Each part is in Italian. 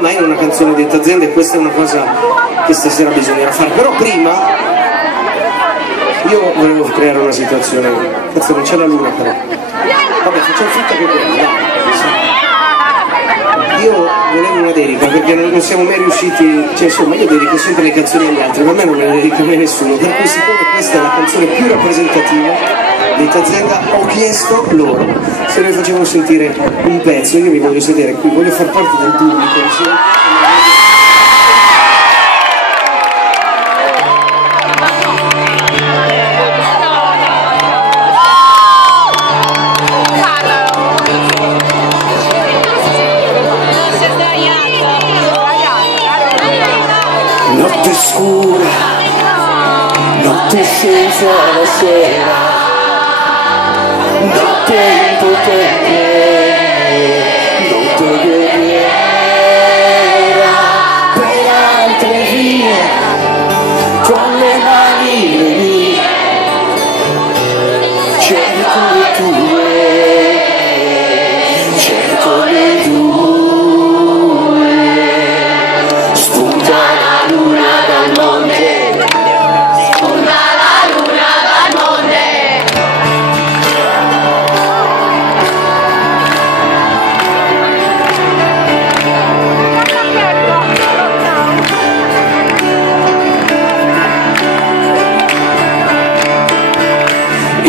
Ma è una canzone di azienda e questa è una cosa che stasera bisognerà fare. Però prima io volevo creare una situazione. Cazzo, non c'è la luna però. Vabbè, facciamo finta che quella. Io volevo una dedica perché non siamo mai riusciti, cioè insomma io dedico sempre le canzoni agli altri, ma a me non me le dedica mai nessuno, per cui siccome questa è la canzone più rappresentativa di Azienda ho chiesto loro se noi facevano sentire un pezzo. Io mi voglio sedere qui, voglio far parte del pubblico. Notte scura, notte senza la sera, notte impotente, notte guerriera, per altre vie, con le mani lì, cerco le tue, cerco le tue.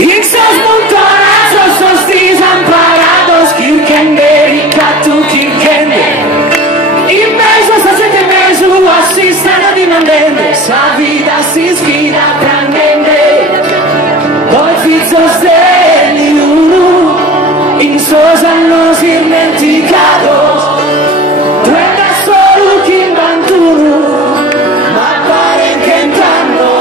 Ich sos montonazo, sos desamparados, kirkende, tu kirkende. In mezzo a sette mesi, assistano di mandende, sa vida si schida prendende. Dove fizzos degli unu, in sosa los dimenticados, trenta solo kim vantunu, ma pare che entrano.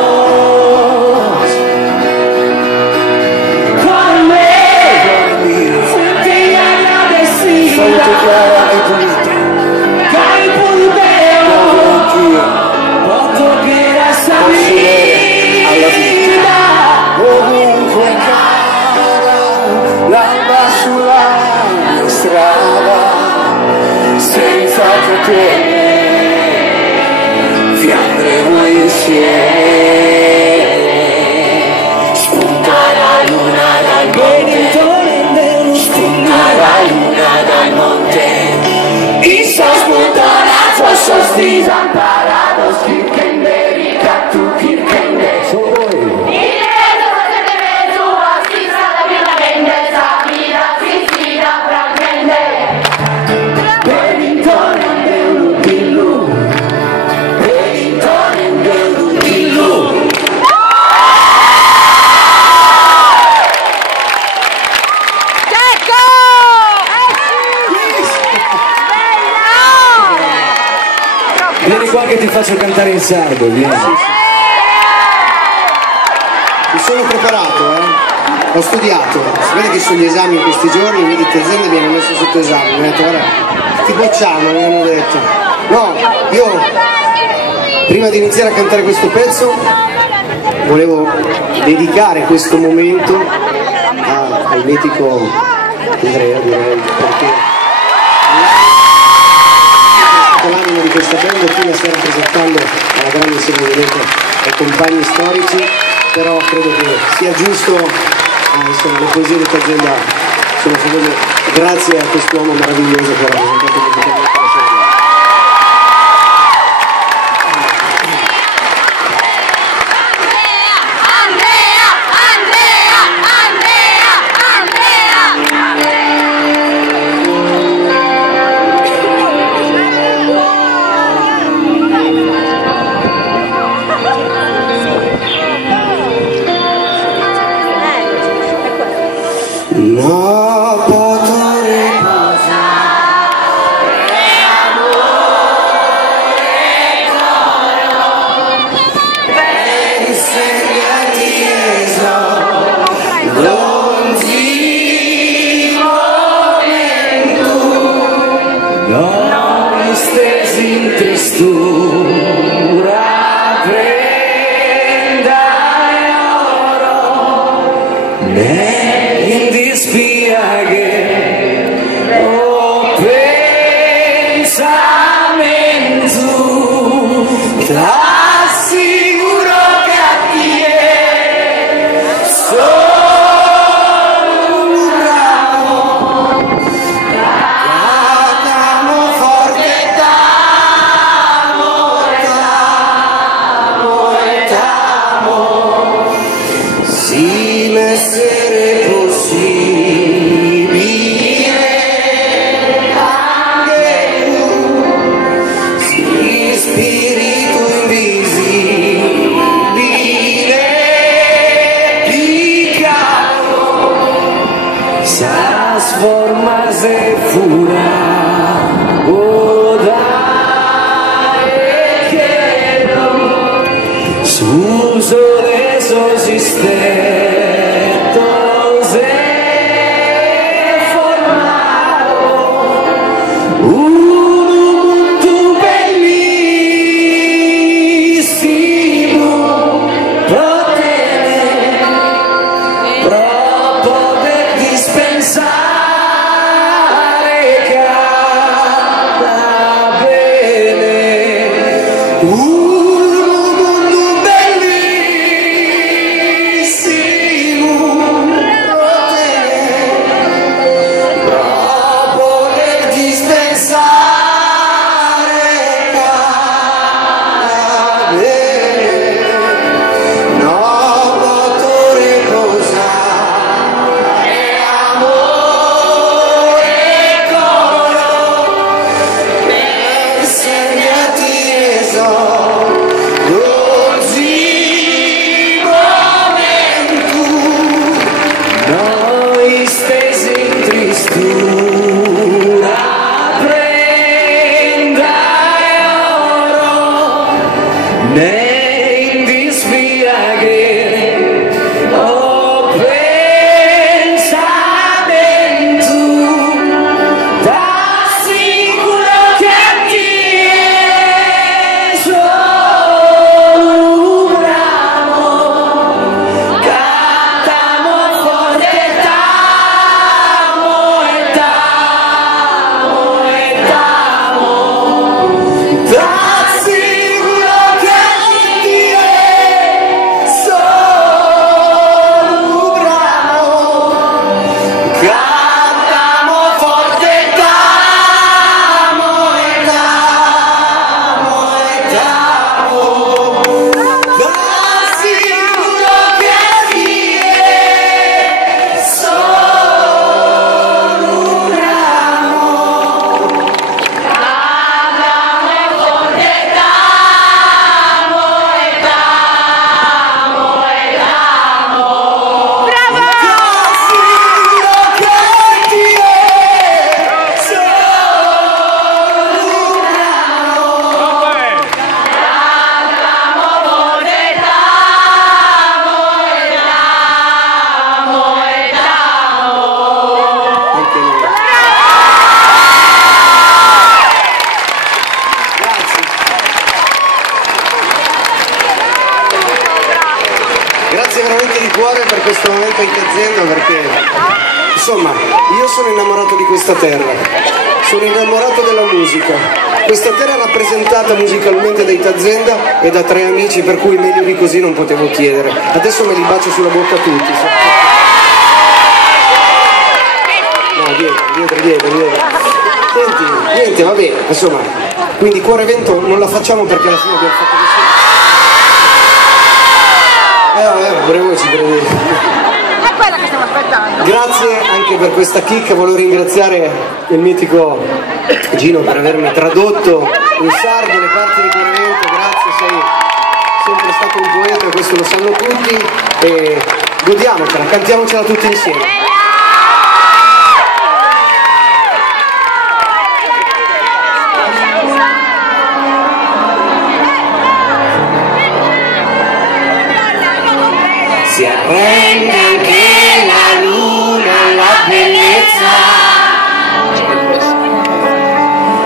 Clara e pulita, cari pulbeo, portoghiera salita, ovunque cara, l'alba sulla mia strada, senza potere, vi andremo insieme, spunta la luna dal monte, spunta la luna dal monte. Y sos montonazo, sos desamparados, kirkende, tu kirkende. Y eso se te ve tu asisa la vida vende, esa vida fisira fragmente. Bellington en Belupillu, Bellington en Belupillu. Vieni qua che ti faccio cantare in sardo, vieni. Mi sono preparato, ho studiato, si vede che sono gli esami in questi giorni, vedi che aziende mi hanno messo sotto esame, mi hanno detto guarda, ti bocciamo, mi hanno detto. No, io prima di iniziare a cantare questo pezzo volevo dedicare questo momento al mitico Andrea, direi, perché l'anima di questa band qui la sta rappresentando alla grande insieme ovviamente ai compagni storici, però credo che sia giusto, insomma, le poesie di questa azienda sono famose grazie a quest'uomo meraviglioso che ha rappresentato musicalmente la sua vita. No potrò riposare, amore d'oro, pensare attieso, l'ultimo momento, non stesi in tristura, prenda oro, in dispieghe, oh pensame t'assicuro che a te sono un bravo, t'amo forte, t'amo e t'amo, sì, l'essere possibile anche tu, sì, spirito invisibile, piccolo, sarà sformarse fura, oh dai, quiero, sus esos istetos se formaron un mundo bellissimo, potere proprio per dispensare cada bene. Un mondo bellissimo, proprio per dispensare cada bene. No potrò riposare, amore colo, insegnati dolci momento, noi stesi in tristura, prenda oro, nei dispiacere, oh pensamento, t'assicuro che a te sono un bravo, cantamo forte, t'amo e t'amo e t'amo, t'assicuro che a te sono un bravo, cantamo forte, t'amo e t'amo e t'amo, t'assicuro che a te sono un bravo, cantamo forte, t'amo e t'amo e t'amo. Bravo! T'assicuro che a te sono un bravo, cantamo forte, t'amo e t'amo. Anche noi. Grazie veramente di cuore per questo momento in Azienda, perché insomma io sono innamorato di questa terra, sono innamorato della musica. Questa terra è rappresentata musicalmente da Azienda e da tre amici, per cui meglio di così non potevo chiedere. Adesso me li bacio sulla bocca a tutti. No, dietro. Senti, niente, vabbè, insomma, quindi Cuore Vento non la facciamo perché alla fine abbiamo fatto pure voi ci credete. È quella che stiamo aspettando. Grazie anche per questa chicca, volevo ringraziare il mitico Gino per avermi tradotto in sardo le parti di Cuore Vento, grazie, sei sempre stato un poeta, questo lo sanno tutti, e godiamocela, cantiamocela tutti insieme. Si arrende anche la luna alla bellezza,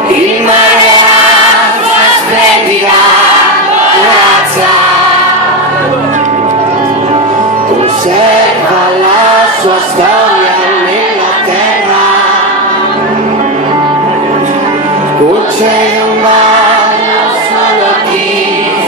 il mare ha sua splendida razza, conserva la sua storia nella terra, con cielo e un mare solo chi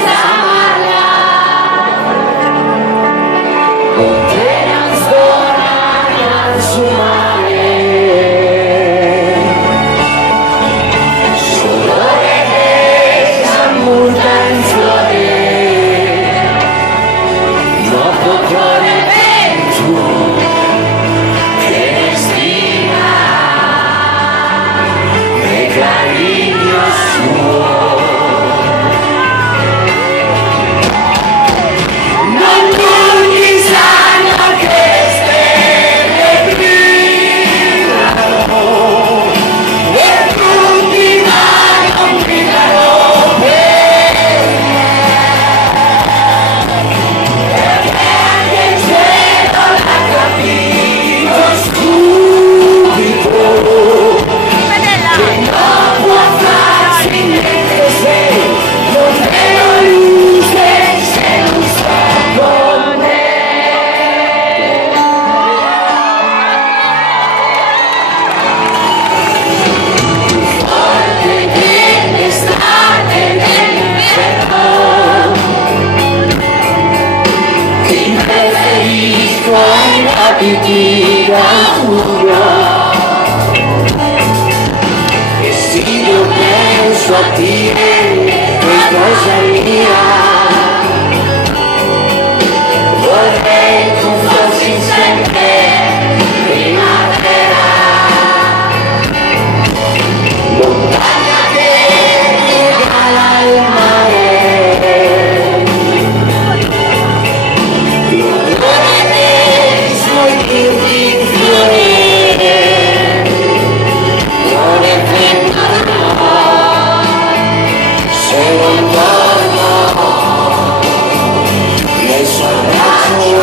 vida tuya. E se eu penso a ti, è cosa mia. Vorrei tu fossi sempre primavera, montagna che regala il mare, l'odore dei suoi fiori fiorire, non è vero se non torno nel suo abbraccio.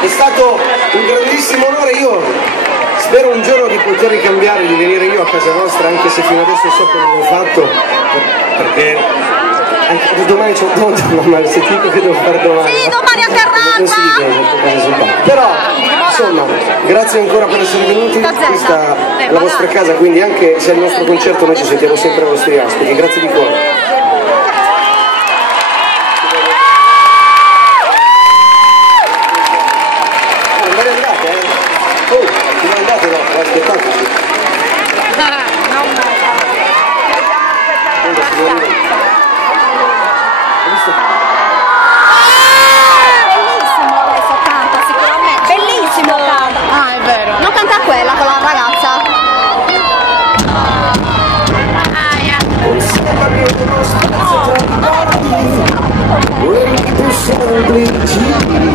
È stato un grandissimo onore, io spero un giorno di poter ricambiare, di venire io a casa vostra, anche se fino adesso so che non l'ho fatto, perché anche domani c'è un conto, ma se dico che devo fare domani. Sì, domani a Carrara! Però, insomma, grazie ancora per essere venuti, questa è la vostra casa, quindi anche se è il nostro concerto noi ci sentiamo sempre ai vostri ospiti, grazie di cuore. Bellissimo canta. Ah, è vero. Non canta quella con la ragazza. Uno spazio tra i bordi, quelli più semplici.